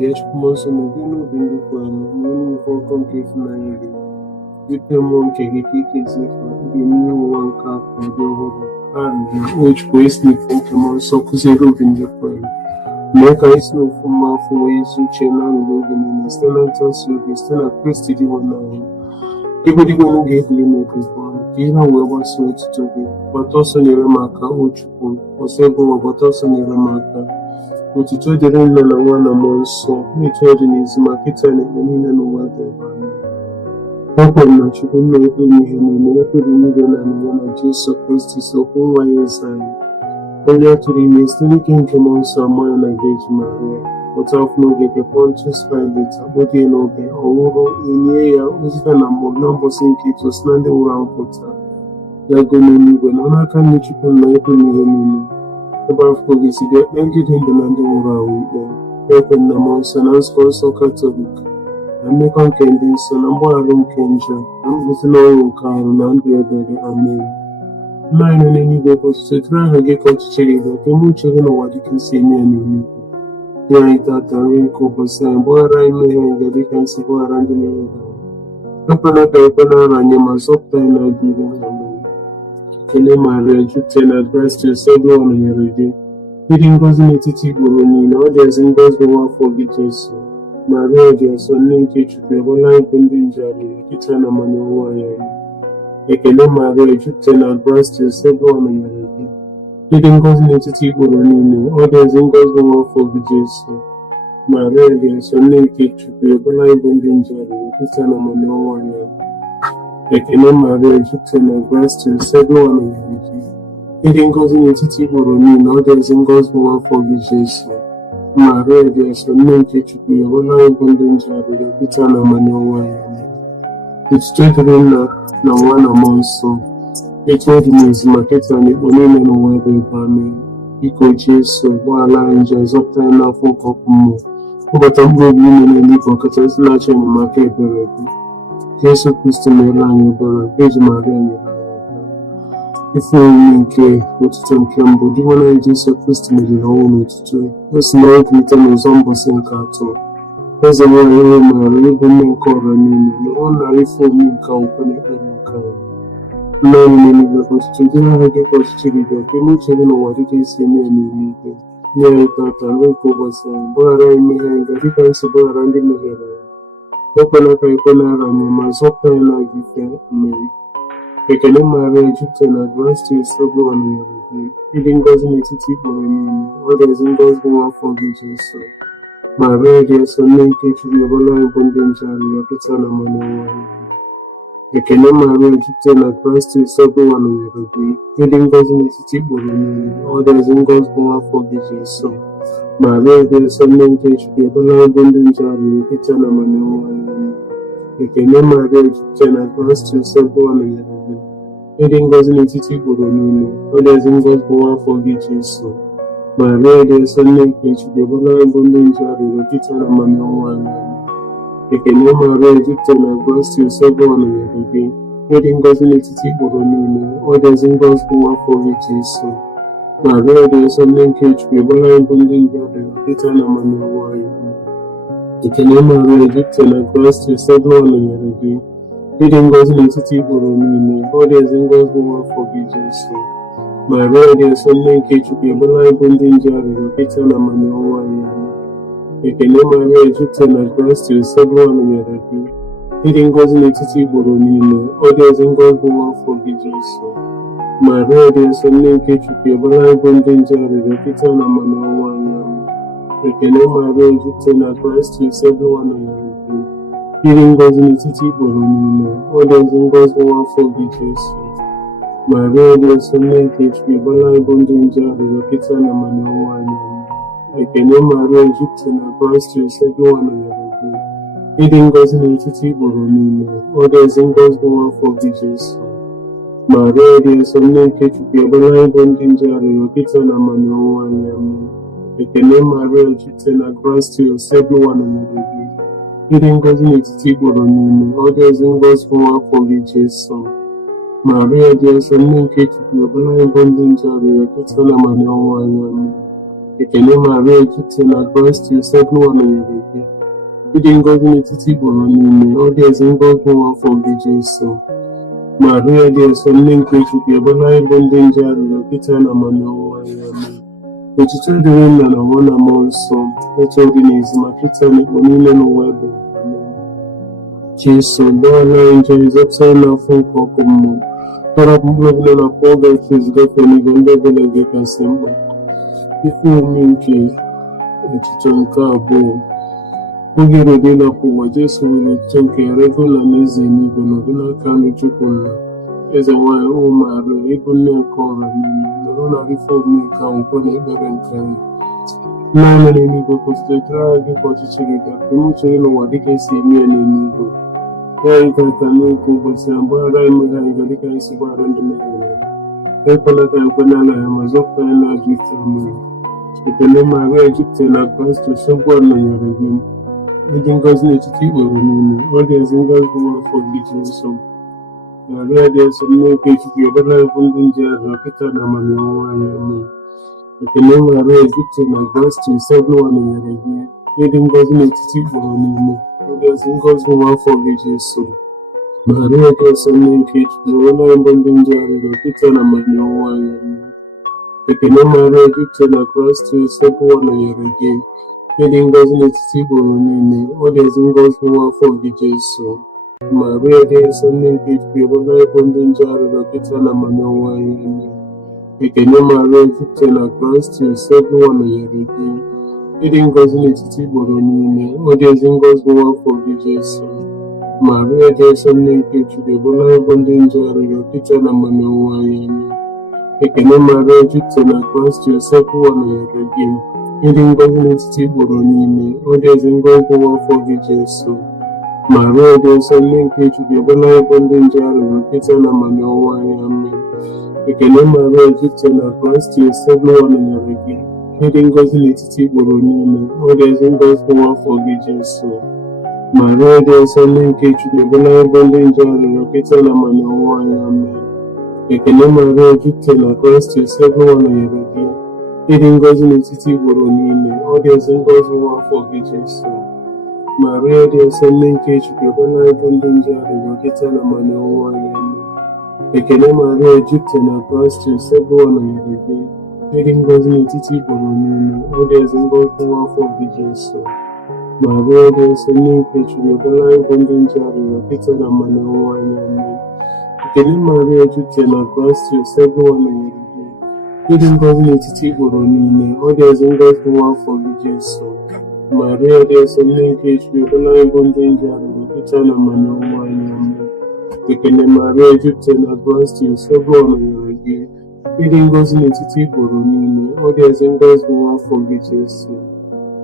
Yeshikumoso Nobino Bindukwano, Moon for Concave Nine, Dipemon Kegeki Zefa, the new one cup of the Hobo, and which wasting Pokemon Sokuzero Bindukwano. Meka is no former for ways which are now living in Stellantis, Stella Christi Divana. Everybody will give limit is born. Kira Weber sweat to be, but also near Maka, Uchipun, or Sebo, but also near Maka. Utito didn't learn one among so, me told in his market and any and over there. Open that you couldn't make me him, and never even and one of Jesus Christ is so who I is. Earlier today, me still came to Mount Samuel and Virgin Maria, but of no get a Pontius Pilate, but you know, the Oro in Yea, Usitan and Monambo Sinki to stand around Potter. They're going to leave an honor can you put my opinion. Above police, they ended in the landing around them. Open the months and ask also Catholic. And make on Kendi, son, and boy, I don't Kenja. I'm with no car and the other. Amen. Mine and any vehicles to try to get out to Chile, but the moon children know what you can see near me. There ain't that a rain copper saying, boy, I may and get it and see boy around the neighborhood. Open up a banana and you must up there and I give them. Kele Maria, you tell advice to yourself on your day. Reading goes in a titty bologna, now there's in God's one for Jesus. Maria, there's one name to the online building jolly, you turn a man over. Kele Maria, you tell advice to yourself on your day. Reading goes in a titty bologna, now there's in God's one for Jesus. Maria, there's one name to the online building jolly, you turn a man over. Ekele Maria, Egyptian grace to several one Eating goes in a titty boroni, no there's in God's one for Jesus. Maria, there's a name to be a one bonding jar with a bitana manoa. It's children now one among so. It told me is market and it will mean away by me. Equal Jesus, while I enjoy up time now for couple more. But I'm going to leave for Catas Nature market. Yesu Kristo mere anyị ebere, Virgin Maria mere anyị ife onye nke otuto nke mbụ dị nwana anyị Jesu Kristo meriri ọnwụ n'otuto o si na ọgwụlite n'ụzọ mbọsị nke atọ eze nwere ihe maara ịbụ nne nke ọra niile na ọ nara ife omume nke akwụkwọ n'ekpere nke anyị nna anyị n'eluigwe ọtụtụ dị n'aha gị ka ọchịchị gị bịa ka emuche gị n'ụwa dịka esi eme ya n'eluigwe nye anyị tata ruo nke ụbọchị anyị gbaghara anyị mmehie anyị dịka anyị si gbaghara ndị mehiere anyị Open ka ikpe n'ara anyị ma zọpụta anyị na gị ife mmeri. Ekele Maria, Egyptian advanced to nsogbu ọnụnyere gị ịdị ngọzi n'etiti ikpere niile ọ dịzi ngọzi bụ afọ gị Jesu. Maria dị nsọ nne nke Chukwu ọbụla anyị bụ ndị nje arịrịọ kịta na mmanụ nwa anyị. Ekele Maria, Egyptian advanced to nsogbu ọnụnyere gị ịdị ngọzi n'etiti ikpere niile ọ dịzi ngọzi bụ afọ gị Jesu. Maria dị nsọ nne nke Chukwu ọbụla anyị bụ ndị nje arịrịọ kịta na mmanụ nwa anyị. Ekele Maria, Egyptian advanced to nsogbu ọnụnyere gị ịdị ngọzi n'etiti ikpere niile ọ dịzi ngọzi bụ afọ gị Jesu. Maria dị nsọ nne nke Chukwu ọbụla anyị bụ ndị nje arịrịọ kịta na mmanụ nwa anyị. Ekele Maria, Egyptian advanced to nsogbu ọnụnyere gị ịdị ngọzi n'etiti ikpere niile ọ dịzi ngọzi bụ afọ gị Jesu. Maria dị nsọ nne nke Chukwu ọbụla anyị bụ ndị nje arịrịọ kịta na mmanụ nwa anyị. Ekele Maria, Egyptian advanced to nsogbu ọnụnyere gị ịdị ngọzi n'etiti ikpere niile ọ dịzi ngọzi bụ afọ gị Jesu. Maria dị nsọ nne nke Chukwu ọbụla anyị bụ ndị nje arịrịọ kịta na mmanụ nwa anyị. Ekele Maria, Egyptian advanced to nsogbu ọnụnyere gị ịdị ngọzi n'etiti ikpere niile ọ dịzi ngọzi bụ afọ gị Jesu. Maria dị nsọ nne nke Chukwu ọbụla anyị bụ ndị nje arịrịọ kịta na mmanụ nwa anyị. Ekele Maria, Egyptian advanced to nsogbu ọnụnyere gị ịdị ngọzi n'etiti ikpere niile ọ dịzi ngọzi bụ afọ gị Jesu. Maria dị nsọ nne nke Chukwu ọbụla anyị bụ ndị nje arịrịọ kịta na mmanụ nwa anyị. Ekele Maria, Egyptian advanced to nsogbu ọnụnyere gị ịdị ngọzi n'etiti ikpere niile ọ dịzi ngọzi bụ afọ gị Jesu. Maria dị nsọ nne nke Chukwu ọbụla anyị bụ ndị nje arịrịọ kịta na mmanụ nwa anyị. Ekele Maria, Egyptian advanced to nsogbu ọnụnyere gị ịdị ngọzi n'etiti ikpere niile ọ dịzi ngọzi bụ afọ gị Jesu. Maria dị nsọ nne nke Chukwu ọbụla anyị bụ ndị nje arịrịọ kịta na mmanụ nwa anyị. ekele Maria jupụtara na Kraịst Nsọ nọnyere gị. Ịdị ngọzi n'etiti igboro niile, ọ dị ezi ngọzi nwa afọ gị Jesu. Maria dị nsọ, nne nke Chukwu, ebe anyị bụ ndị nje arịrịọ kịta na ọnwụnwa ya. Amen. Otuto dịrị Nna na Nwa na Mmụọ Nsọ, etu ọ dị n'izu ma kịta na ikpo niile n'ụwa ebe. Amen. Jesu, gbaghara anyị njọ, zọpụta anyị n'afọ nke ọkụ mmụọ, tọrọpụ mkpụrụ ọbụla na pụọ gafe ezigafe n'igwe ndị ọbụla gị kasị mkpa. Ife omume nke echiche nke abụọ. Oge erudela kwa ụwa, Jesu nwere echiche nke ya rego na n'eze n'igwe nọdụ n'aka nri Chukwu Nna. Eze nwanyị ụmụ Maria, ịbụ nne nke ọra niile, nọrọ na ife omume nke akwụkwọ na ekpere nke anyị. Nna anyị n'eluigwe, kwụsịtara anyị gị ka ọchịchị gị gaa, ka ime uche gị n'ụwa dịka esi eme ya n'eluigwe. Anyị ga-ata n'oge ụbọchị na mgbaghara anyị mmehie anyị ga dịka anyị si gbaghara ndị mehiere anyị. Ekwela ka anyị kwe n'ala ya, ma zọpụta anyị n'ajọ ife mmehie. Ekele Maria jupụtara na Kraịst Nsọ nọnyere gị. Ịdị ngọzi n'etiti igboro niile, ọ dị ezi ngọzi nwa afọ gị Jesu. Maria dị nsọ, nne nke Chukwu, ebe anyị bụ ndị nje arịrịọ kịta na ọnwụnwa anyị. Amen. Ekele Maria jupụtara na Kraịst Nsọ nọnyere gị. Ịdị ngọzi n'etiti igboro niile, ọ dị ezi ngọzi nwa afọ gị Jesu. Maria dị nsọ, nne nke Chukwu, ebe anyị bụ ndị nje arịrịọ kịta na ọnwụnwa anyị. Amen. Ekele Maria jupụtara na Kraịst Nsọ nọnyere gị. Ịdị ngọzi n'etiti igboro niile, ọ dị ezi ngọzi nwa afọ gị Jesu. Maria dị nsọ, nne nke Chukwu, ebe anyị bụ ndị nje arịrịọ kịta na ọnwụnwa anyị. Amen. Ekele Maria jupụtara na Kraịst Nsọ nọnyere gị. Ịdị ngọzi n'etiti igboro niile, ọ dị ezi ngọzi nwa afọ gị Jesu. Maria dị nsọ, nne nke Chukwu, ebe anyị bụ ndị nje arịrịọ kịta na ọnwụnwa anyị. Amen. Ekele Maria jupụtara na Kraịst Nsọ nọnyere gị. Ịdị ngọzi n'etiti igboro niile, ọ dị ezi ngọzi nwa afọ gị Jesu. Maria dị nsọ, nne nke Chukwu, ebe anyị bụ ndị nje arịrịọ kịta na ọnwụnwa anyị. Amen. Ekele Maria jupụtara na Kraịst Nsọ nọnyere gị. Ịdị ngọzi n'etiti igboro niile, ọ dị ezi ngọzi nwa afọ gị Jesu. Maria dị nsọ, nne nke Chukwu, ebe anyị bụ ndị nje arịrịọ kịta na ọnwụnwa anyị. Amen. Ekele Maria jupụtara na Kraịst Nsọ nọnyere gị. Ịdị ngọzi n'etiti igboro niile, ọ dị ezi ngọzi nwa afọ gị Jesu. Maria dị nsọ, nne nke Chukwu, ebe anyị bụ ndị nje arịrịọ kịta na ọnwụnwa anyị. Amen. Ekele Maria jupụtara na Kraịst Nsọ nọnyere gị. Ịdị ngọzi n'etiti igboro niile, ọ dị ezi ngọzi nwa afọ gị Jesu. Maria dị nsọ, nne nke Chukwu, ebe anyị bụ ndị nje arịrịọ kịta na ọnwụnwa anyị. Amen. Ekele Maria jupụtara na Kraịst Nsọ nọnyere gị. Ịdị ngọzi n'etiti igboro niile, ọ dị ezi ngọzi nwa afọ gị Jesu. Maria dị nsọ, nne nke Chukwu, ebe anyị bụ ndị nje arịrịọ kịta na ọnwụnwa anyị. Amen. Ekele Maria jupụtara na Kraịst Nsọ nọnyere gị. Ịdị ngọzi n'etiti igboro niile, ọ dị ezi ngọzi nwa afọ gị Jesu.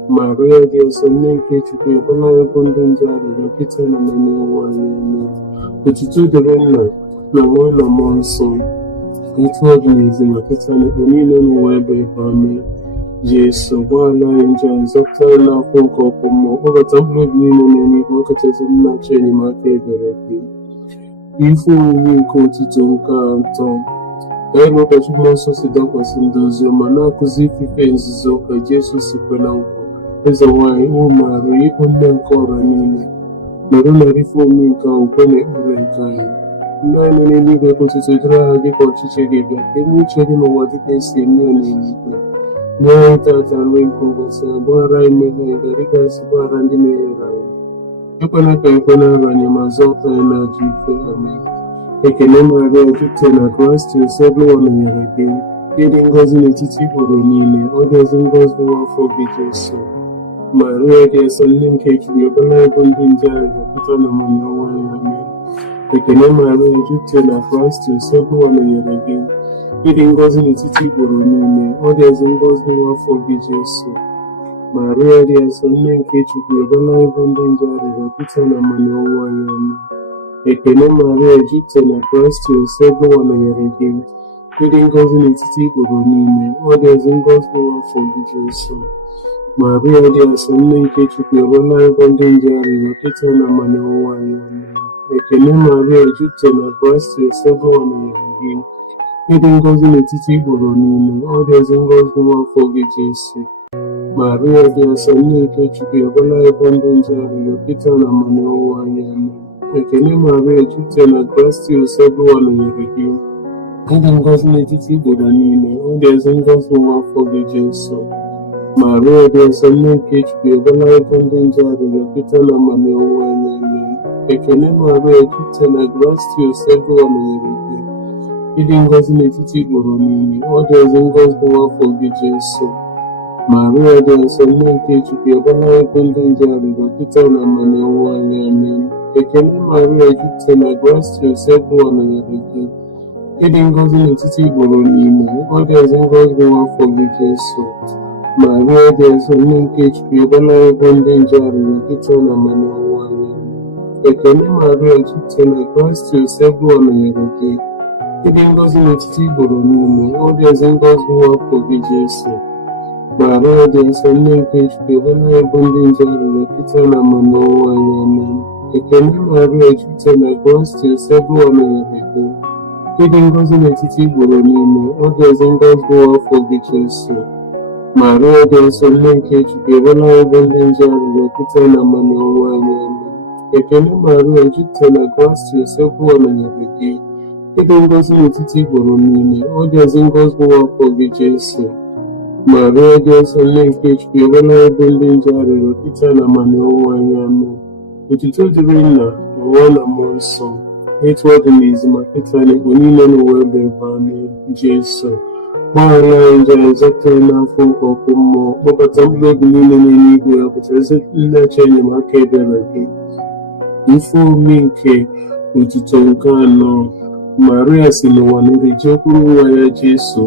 Maria dị nsọ, nne nke Chukwu, ebe anyị bụ ndị nje arịrịọ kịta na ọnwụnwa anyị. Amen. Otuto dịrị Nna na Nwa na Mmụọ Nsọ, etu ọ dị n'izu ma kịta na ikpo niile n'ụwa ebe. Amen. Jesu, gbaghara anyị njọ anyị, zọpụta anyị n'afọ nke ọkụ mmụọ, kpọbata mkpụrụ obi niile n'eluigwe, ọkachasị ndị na-achọ enyemaka ebere gị. Ife omume nke otuto nke atọ. Anyị na ụkọchukwu Mmụọ Nsọ si dakwasị ndị ozi ọma na-akụzi ifufe nzuzo ka Jesu si kwe na nkwa. Eze nwanyị ụmụ Maria, ịbụ nne nke ọra niile, nọrọ na ife omume nke akwụkwọ na ekpere nke anyị. Ndị anyị nọ n'eluigwe, ka otuto dịrị aha gị ka ọchịchị gị bịa, ka ime uche gị n'ụwa dịka esi eme ya n'eluigwe. Nye anyị tata nri nke ụbọchị, gbaghara anyị mmehie anyị dịka anyị si gbaghara ndị mehiere anyị. Ekwela ka anyị kwe n'ara anyị, ma zọpụta anyị n'ajọ ife. Amen. Ekele Maria jupụtara na Kraịst Nsọ nọnyere gị. Ịdị ngọzi n'etiti igboro niile, ọ dị ezi ngọzi nwa afọ gị Jesu. Maria dị nsọ, nne nke Chukwu, ebe anyị bụ ndị nje arịrịọ kịta na ọnwụnwa anyị. Amen. Ekele Maria jupụtara na Kraịst Nsọ nọnyere gị. Ịdị ngọzi n'etiti igboro niile, ọ dị ezi ngọzi nwa afọ gị Jesu. Maria dị nsọ, nne nke Chukwu, ebe anyị bụ ndị nje arịrịọ kịta na ọnwụnwa anyị. Amen. Ekele Maria jupụtara na Kraịst Nsọ nọnyere gị. Ịdị ngọzi n'etiti igboro niile, ọ dị ezi ngọzi nwa afọ gị Jesu. Maria dị nsọ, nne nke Chukwu, ebe anyị bụ ndị nje arịrịọ kịta na ọnwụnwa anyị. Amen. Ekele Maria jupụtara na Kraịst Nsọ nọnyere gị. ịdị ngọzi n'etiti igboro niile, ọ dị ezi ngọzi n'afọ gị Jesu. Maria dị nsọ, nne nke Chukwu, ekwela ịbụ ndị nje arịrịọ Pita na amamiọnwụ anyị. Amen. Ekele Maria, jupụtara na gracia, Ụwa nọnyere gị. Ịdị ngọzi n'etiti igboro niile, ọ dị ezi ngọzi n'afọ gị Jesu. Maria dị nsọ, nne nke Chukwu, ekwela ịbụ ndị nje arịrịọ Pita na amamiọnwụ anyị. Amen. Ekele Maria, jupụtara na gracia, Ụwa nọnyere gị. Ịdị ngọzi n'etiti igboro niile, ọ dị ezi ngọzi n'afọ gị Jesu. Maria dị nsọ, nne nke Chukwu, ekwela ịbụ ndị nje arịrịọ Pita na amamiọnwụ anyị. Amen. Ekele Maria, jupụtara na gracia, Ụwa nọnyere gị. Ịdị ngọzi n'etiti igboro niile, ọ dị ezi ngọzi n'afọ gị Jesu. Maria dị nsọ, nne nke Chukwu, ekwela ịbụ ndị nje arịrịọ Pita na amamiọnwụ anyị. Ekele Maria, jupụtara na gracia, Ụwa nọnyere gị. Ịdị ngọzi n'etiti igboro niile, ọ dị ezi ngọzi n'afọ gị Jesu. Maria dị nsọ, nne nke Chukwu, ekwela ịbụ ndị nje arịrịọ Pita na amamiọnwụ anyị. Amen. Ekele Maria, jupụtara na gracia, Ụwa nọnyere gị. Ịdị ngọzi n'etiti igboro niile, ọ dị ezi ngọzi n'afọ gị Jesu. Maria dị nsọ, nne nke Chukwu, ekwela ịbụ ndị nje arịrịọ Pita na amamiọnwụ anyị. Amen. Ekele Maria, jupụtara na gracia, Ụwa nọnyere gị. Ịdị ngọzi n'etiti igboro niile, ọ dị ezi ngọzi n'afọ gị Jesu. Maria dị nsọ, nne nke Chukwu, ekwela ịbụ ndị nje arịrịọ Pita na amamiọnwụ anyị. Amen. Otuto dịrị Nna na Nwa na Mmụọ Nsọ, etu ọ dị n'izu ma Pita na igbo niile n'ụwa ebe ebe. Amen. Jesu, gbaghara anyị njehie, zọpụta anyị n'afọ nke ọkụ mmụọ, kpọbata mkpụrụ obi niile n'eluigwe ya, pụta ezi nlecha enyemaka ebere gị. Ife omume nke otuto nke anọ. Maria si n'ụwa niile jekwuru nwa ya Jesu.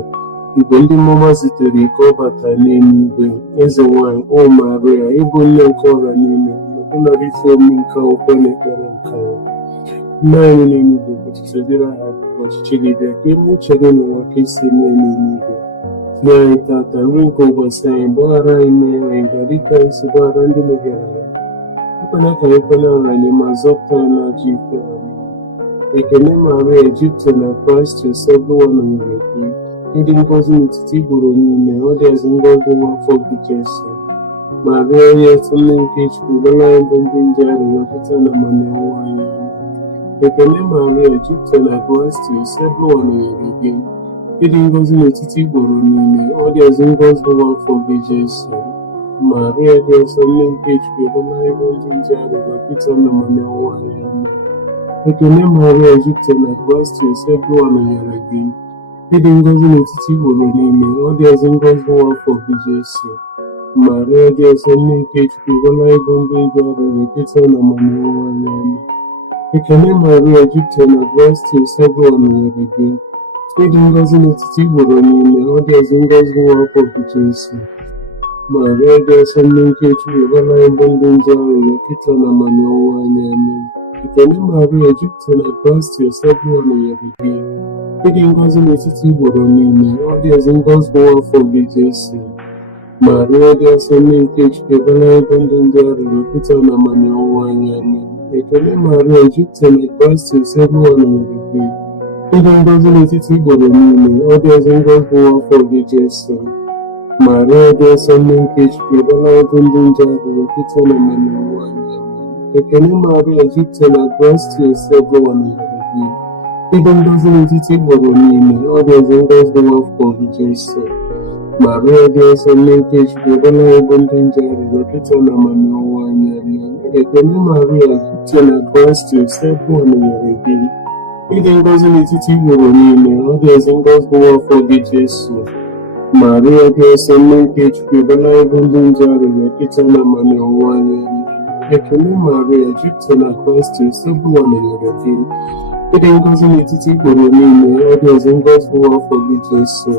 Igbo ndị mmụọ zitere ka ọ bata n'eluigwe. Eze nwanyị, o Maria, ịbụ nne nke ọra niile, ọbụnara ife omume nke akwụkwọ na ekpere nke anyị. Nna anyị n'eluigwe, otuto dịrị aha gị, ọchịchị gị bịa, ka ime uche gị n'ụwa ka esi eme n'eluigwe. Nye anyị tata nri nke ụbọchị anyị, gbaghara anyị mmehie anyị, ga dịka anyị si gbaghara ndị mehiere anyị. Ekwela ka anyị kwe n'ala anyị, ma zọpụta anyị n'ajọ ife. Ekele Maria, jupụtara na gracia, Ụwa nọnyere gị. Ịdị ngọzi n'etiti igboro niile, ọ dị ezi ngọzi n'afọ gị Jesu. Maria dị nsọ, nne nke Chukwu, ekwela ịbụ ndị nje arịrịọ Pita na amamiọnwụ anyị. Ekele Maria, jupụtara na gracia, Ụwa nọnyere gị. Ịdị ngọzi n'etiti igboro niile, ọ dị ezi ngọzi n'afọ gị Jesu. Maria dị nsọ, nne nke Chukwu, ekwela ịbụ ndị nje arịrịọ Pita na amamiọnwụ anyị. Ekele Maria, jupụtara na gracia, Ụwa nọnyere gị. Ịdị ngọzi n'etiti igboro niile, ọ dị ezi ngọzi n'afọ gị Jesu. Maria dị nsọ, nne nke Chukwu, ekwela ịbụ ndị nje arịrịọ Pita na amamiọnwụ anyị. Ekele Maria, jupụtara na gracia, Ụwa nọnyere gị. Ịdị ngọzi n'etiti igboro niile, ọ dị ezi ngọzi n'afọ gị Jesu. Maria dị nsọ, nne nke Chukwu, ekwela ịbụ ndị nje arịrịọ Pita na amamiọnwụ anyị. Amen. Ekele Maria, jupụtara na gracia, Ụwa nọnyere gị. Ịdị ngọzi n'etiti igboro niile, ọ dị ezi ngọzi n'afọ gị Jesu. Maria dị nsọ, nne nke Chukwu, ekwela ịbụ ndị nje arịrịọ Pita na amamiọnwụ anyị. Amen. Ekele Maria, jupụtara na gracia, Ụwa nọnyere gị. Ịdị ngọzi n'etiti igboro niile, ọ dị ezi ngọzi n'afọ gị Jesu. Maria dị nsọ, nne nke Chukwu, ekwela ịbụ ndị nje arịrịọ Pita na amamiọnwụ anyị. Ekele Maria, jupụtara na gracia, Ụwa nọnyere gị. Ịdị ngọzi n'etiti igboro niile, ọ dị ezi ngọzi n'afọ gị Jesu. Maria dị nsọ, nne nke Chukwu, ekwela ịbụ ndị nje arịrịọ Pita na amamiọnwụ anyị. Ekele Maria, jupụtara na gracia, Ụwa nọnyere gị. Ịdị ngọzi n'etiti igboro niile, ọ dị ezi ngọzi n'afọ gị Jesu. Maria dị nsọ, nne nke Chukwu, ekwela ịbụ ndị nje arịrịọ Pita na amamiọnwụ anyị. Ekele Maria, jupụtara na gracia, Ụwa nọnyere gị. Ịdị ngọzi n'etiti igboro niile, ọ dị ezi ngọzi n'afọ gị Jesu.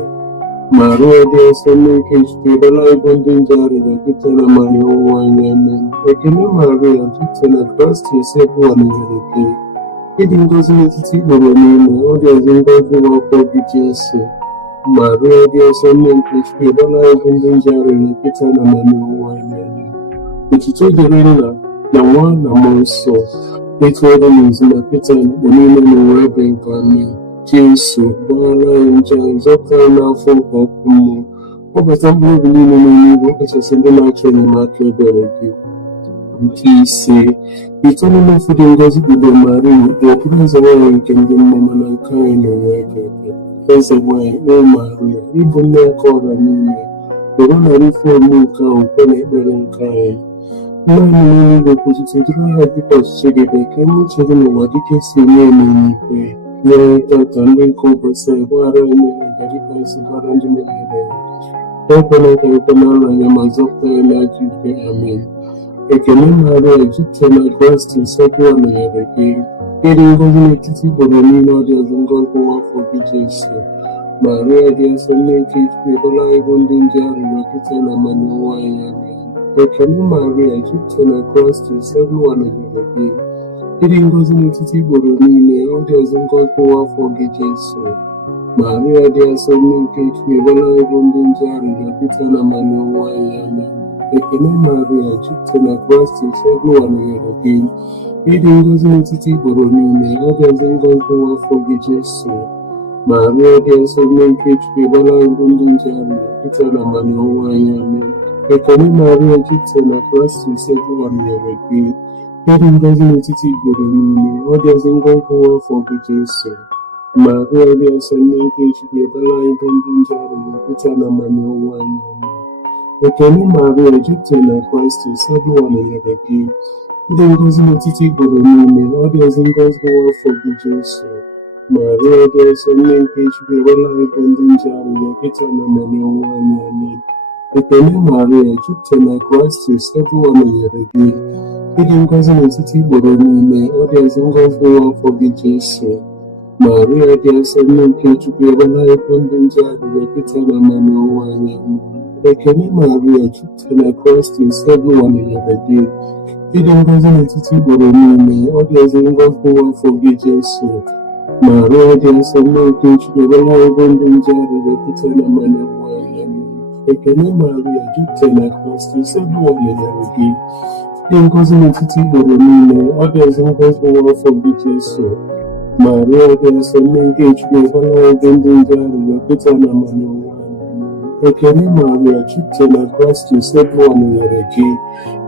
Maria dị nsọ, nne nke Chukwu, ekwela ịbụ ndị nje arịrịọ Pita na amamiọnwụ anyị. Amen. Ekele Maria, jupụtara na gracia, Ụwa nọnyere gị. Ịdị ngọzi n'etiti igboro niile, ọ dị ezi ngọzi n'afọ gị Jesu. Maria dị nsọ, nne nke Chukwu, ekwela ịbụ ndị nje arịrịọ Pita na amamiọnwụ anyị. Otuto dịrị Nna na Nwa na Mmụọ Nsọ, etu ọ dị n'izu ma Pita na igbo niile n'ụwa ebe ebe. Amen. Jesu gbaghara anyị njọ anyị, zọpụta anyị n'afọ nke ọkụ mmụọ. Kpọbata mkpụrụ obi niile n'eluigwe, kachasị ndị na-achọ enyemaka ebere gị. Nke ise, itoolu n'ofu dị ngọzi bụ Maria, bụ okpuru eze nwanyị nke ndị mmụọ, mana nke anyị na-enwe eke. Eze nwanyị, o Maria, ịbụ nne nke ọra niile, were narị ife ọmụ nke ahụ kwe na ekpere nke anyị. Nna anyị n'eluigwe, kwụsịtụ jiri aha dịka ọchịchị gị dị, ka eme uche gị n'ụwa dịka esi eme n'eluigwe. Nyere anyị tata nri nke ụbọchị anyị, gbaghara anyị mmehie anyị dịka anyị si gbaghara ndị mehiere anyị. Ekwela ka anyị kwe n'ala anyị, ma zọpụta anyị n'ajọ ife. Amen. Ekele Maria, jupụtara na Kraịst, nsọpụrụ nọnyere gị. Ịdị ngọzi n'etiti igboro niile, ọ dị ọzọ ngọzi nwafọ gị Jesu. Maria dị nsọ, nne nke Chukwu, ebela anyị bụ ndị nje arịrịọ kịta na amamihe anyị. Amen. Ekele Maria, jupụtara na Kraịst, nsọpụrụ nọnyere gị. Ịdị ngọzi n'etiti igboro niile, ọ dị ọzọ ngọzi nwafọ gị Jesu. Maria dị nsọ, nne nke Chukwu, ebela anyị bụ ndị nje arịrịọ kịta na amamihe anyị. Amen. Ekele Maria, jupụtara na Kraịst, nsọpụrụ nọnyere gị. Ịdị ngọzi n'etiti igboro niile, ọ dị ọzọ ngọzi nwafọ gị Jesu. Maria dị nsọ, nne nke Chukwu, ebela anyị bụ ndị nje arịrịọ kịta na amamihe anyị. Amen. Ekele Maria, jupụtara na Kraịst, nsọpụrụ nọnyere gị. Ịdị ngọzi n'etiti igboro niile, ọ dị ọzọ ngọzi nwafọ gị Jesu. Maria dị nsọ, nne nke Chukwu, ebela anyị bụ ndị nje arịrịọ kịta na amamihe anyị. Amen. Ekele Maria, jupụtara na Kraịst, nsọpụrụ nọnyere gị. Ịdị ngọzi n'etiti igboro niile, ọ dị ọzọ ngọzi nwafọ gị Jesu. Maria dị nsọ, nne nke Chukwu, ebela anyị bụ ndị nje arịrịọ kịta na amamihe anyị. Amen. Ekele Maria, jupụtara na Kraịst, nsọpụrụ nọnyere gị. Ịdị ngọzi n'etiti igboro niile, ọ dị ọzọ ngọzi nwafọ gị Jesu. Maria dị nsọ, nne nke Chukwu, ebela anyị bụ ndị nje arịrịọ kịta na amamihe anyị. Amen. Ekele Maria, jupụtara na Kraịst, nsọpụrụ nọnyere gị. Ịdị ngọzi n'etiti igboro niile, ọ dị ọzọ ngọzi nwafọ gị Jesu. Maria dị nsọ, nne nke Chukwu, ebela anyị bụ ndị nje arịrịọ kịta na amamihe anyị. Amen. Ekele Maria, jupụtara na Kraịst, nsọpụrụ nọnyere gị. Ịdị ngọzi n'etiti igboro niile, ọ dị ọzọ ngọzi nwafọ gị Jesu. Maria dị nsọ, nne nke Chukwu, ebela anyị bụ ndị nje arịrịọ kịta na amamihe anyị. Ekele Maria, jupụtara na Kraịst, nsọpụrụ nọnyere gị.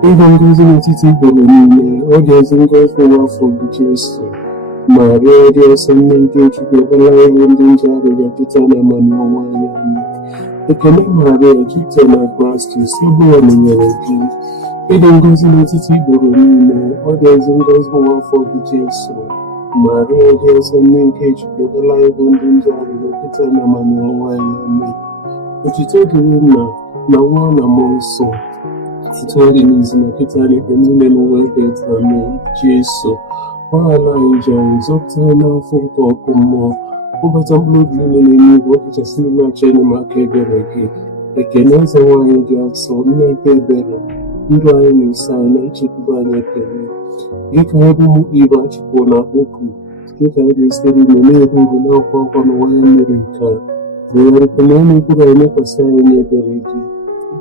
Ịdị ngọzi n'etiti igboro niile, ọ dị ọzọ ngọzi nwafọ gị Jesu. Maria dị nsọ, nne nke Chukwu, ebela anyị bụ ndị nje arịrịọ kịta na amamihe anyị. Amen. Ekele Maria, jupụtara na Kraịst, nsọpụrụ nọnyere gị. Ịdị ngọzi n'etiti igboro niile, ọ dị ọzọ ngọzi nwafọ gị Jesu. Maria dị nsọ, nne nke Chukwu, ebela anyị bụ ndị nje arịrịọ kịta na amamihe anyị. Amen. Otuto dịrị Nna na Nwa na Mmụọ Nsọ, otuto dị n'izu na kịta na ikpe niile n'ụwa ebe etu. Amen. Jesu gbaghara anyị njọ anyị, zọpụta anyị n'afọ nke ọkụ mmụọ. Kpọbata mkpụrụ obi niile n'eluigwe, kachasị ndị na-achọ enyemaka ebere gị. Ekele eze nwanyị dị nsọ, nne nke ebere, ndụ anyị na-eso anyị na ichekwube anyị. Ekele gị ka anyị bụ ụmụ Igbo achịpụrụ na okwu, gị ka anyị ga-esiri ime na-ebu ibu na-akwa akwa n'ụwa ya mmiri nke a. Weghara na onye mkpụrụ anyị mekwasị anyị n'ebere gị.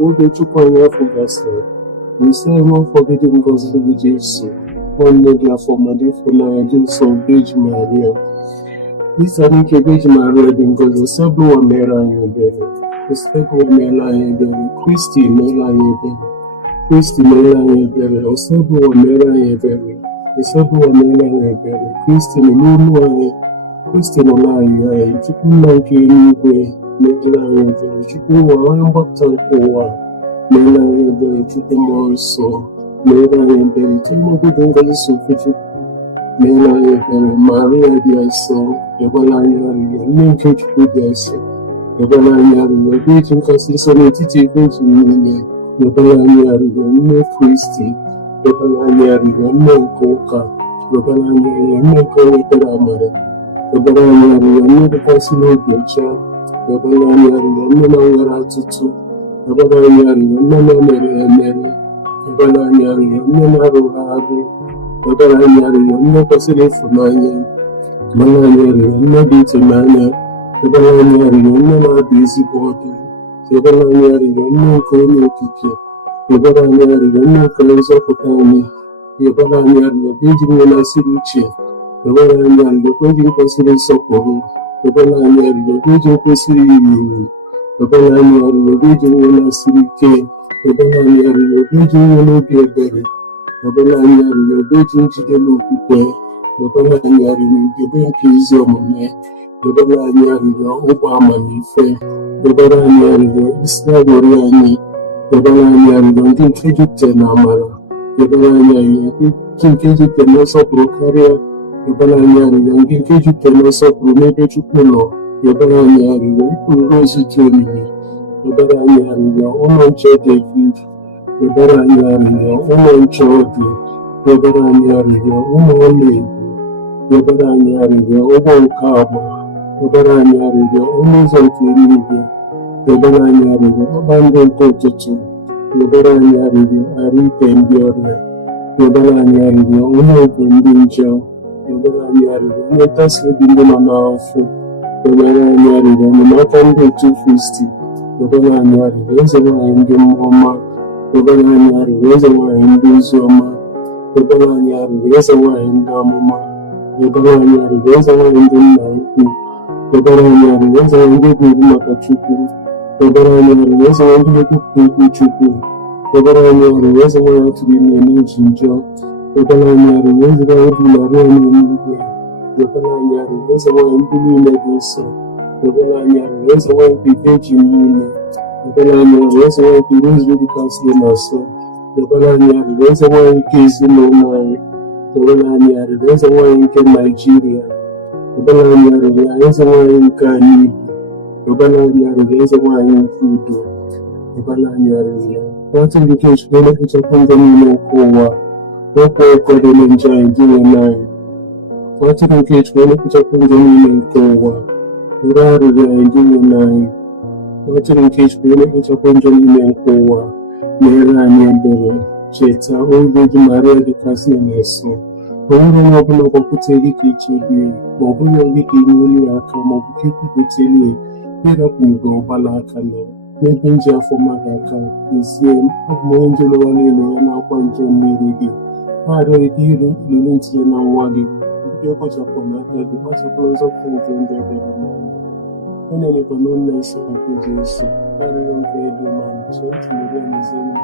Oge Chukwu anyị afọ gasịrị, nsị anyị n'afọ gị dị ngọzi gị Jesu. Nwanne gị afọ ma dị ịfụnanya dị nsọ nke Eji Maria. Isa n'ike gị Eji Maria dị ngọzi, Nsọpụrụ mere anyị ebere. Nsọpụrụ mere anyị ebere. Kristi mere anyị ebere. Kristi mere anyị ebere. Nsọpụrụ mere anyị ebere. Nsọpụrụ mere anyị ebere. Kristi nọ n'olu anyị. Kristi nọ n'anyị anyị. Chukwu nna nke eluigwe mere anyị ebere. Chukwu nwa onye mgbapụta nke ụwa mere anyị ebere. Chukwu mmụọ nsọ mere anyị ebere. Chukwu obodo ngọzi sofe Chukwu mere anyị ebere. Maria dị nsọ, ebere anyị arịrịọ. Nne nke Chukwu dị nsọ, ebere anyị arịrịọ. Ebe eji nkasi nsọ n'etiti ebe eji niile, ebere anyị arịrịọ. Nne Kristi, ebere anyị arịrịọ. Nne nke ụka, ebere anyị arịrịọ. Nne nke wetara amara, ebere anyị arịrịọ. Nne dịkwasị n'obi ọcha, ebere anyị arịrịọ. Nne na nwere atụtụ, ebere anyị arịrịọ. Nne na-emere emere, ebere anyị arịrịọ. Nne na-arụrụ arụ, ebere anyị arịrịọ. Nne kwesịrị ịfụnanya, ebere anyị arịrịọ. Nne dị ịtụnanya, ebere anyị arịrịọ. Nne na-abụ ezigbo ọdụ, ebere anyị arịrịọ. Nne nke onye okike, ebere anyị arịrịọ. Nne nke nzọpụta anyị, ebere anyị arịrịọ. Eji nwe na-asịrị uche, ebere anyị arịrịọ. Eji kwesịrị nsọpụrụ, rịọbara anyị arịrịọ gị eji kwesịrị iri uru, rịọbara anyị arịrịọ gị eji nwe na-asịrị ike, rịọbara anyị arịrịọ gị eji nwe n'obi ebere, rịọbara anyị arịrịọ gị eji njide n'okwukwe, rịọbara anyị arịrịọ ugebe nke ezi omume, rịọbara anyị arịrịọ ụgbọ amamife, rịọbara anyị arịrịọ isi agbụrụ anyị, rịọbara anyị arịrịọ ndị nke jupụtara na amara, rịọbara anyị arịrịọ ndị nke jupụtara na nsọpụrụ karịa, rịọbara anyị arịrịọ ndị nke jupụtara na nsọpụrụ n'ebe Chukwu nọ, rịọbara anyị arịrịọ ịkpụrụ ozu dị omimi, rịọbara anyị arịrịọ ụlọ nche David, rịọbara anyị arịrịọ ụlọ nche ọdụ, rịọbara anyị arịrịọ ụlọ ọlaedo, rịọbara anyị arịrịọ ụgbọ nke agba, rịọbara anyị arịrịọ ọnụ ụzọ nke eluigwe, rịọbara anyị arịrịọ kpakpando nke ụtụtụ, rịọbara anyị arịrịọ arụ ike ndị ọrịa, rịọbara anyị arịrịọ onye oge ndị njọ, rịọbara anyị arịrịọ onye nkasi obi ndị nọ n'afọ, rịọbara anyị arịrịọ enyemaka ndị otu Kristi, rịọbara anyị arịrịọ eze nwaanyị ndị mmụọ ọma, rịọbara anyị arịrịọ eze nwaanyị ndị ozi ọma, rịọbara anyị arịrịọ eze nwaanyị ndị amụma, rịọbara anyị arịrịọ eze nwaanyị ndị nna ukwu, rịọbara anyị arịrịọ eze nwaanyị ndị ga-ebu maka Chukwu, rịọbara anyị arịrịọ eze nwaanyị ndị ga-ekwupụta okwu Chukwu, rịọbara anyị arịrịọ eze nwaanyị atụrụ ime n'iji njọ, rịọbara anyị arịrịọ eze nwaanyị bụ narị anyị n'eluigwe, rịọbara anyị arịrịọ eze nwaanyị ndị niile dị nsọ, rịọbara anyị arịrịọ eze nwaanyị bụ ike ji niile, rịọbara anyị arịrịọ eze nwaanyị bụ iru ụzọ dịkasịrị na nsọ, rịọbara anyị arịrịọ eze nwaanyị nke ezinụlọ anyị, rịọbara anyị arịrịọ eze nwaanyị nke Naịjirịa, rịọbara anyị arịrịọ eze nwaanyị nke anyị Igbo, rịọbara anyị arịrịọ eze nwaanyị nke udo, rịọbara anyị arịrịọ nwata ndị nke Chukwu na-ekpochapụ ndị niile nke ụwa, wepụ ụfọdụ na njọ anyị dị n'ime anyị, nwata nke Chukwu na-ekpochapụ ndị niile nke ụwa, nrọ arịrịọ anyị dị n'ime anyị, nwata nke Chukwu na-ekpochapụ njọ niile nke ụwa, meere anyị ebere, cheta oge dị Maria dịkasị na-eso, o nwere onye ọbụla gbakwutere ka ichebie, ma ọ bụghị gị ka inyere ya aka, ma ọ bụ ka ikwupụtara ịrapụ mgbe ọgbala aka na n'ebe nji afọ mmadụ aka, ezie abụ m onye nje n'ụwa niile ya na-akwa nje mmiri gị, na-arịọ gị iri ilele ntinye na nwa gị, nke kpachapụ n'aka gị, kpachapụrụ nzọpụta nke ndị ebere n'anya, ọ na-elekwa n'ụlọ nsọ nke Jesu, arịrịọ nke elu ma nche tinyere n'ezi ndụ.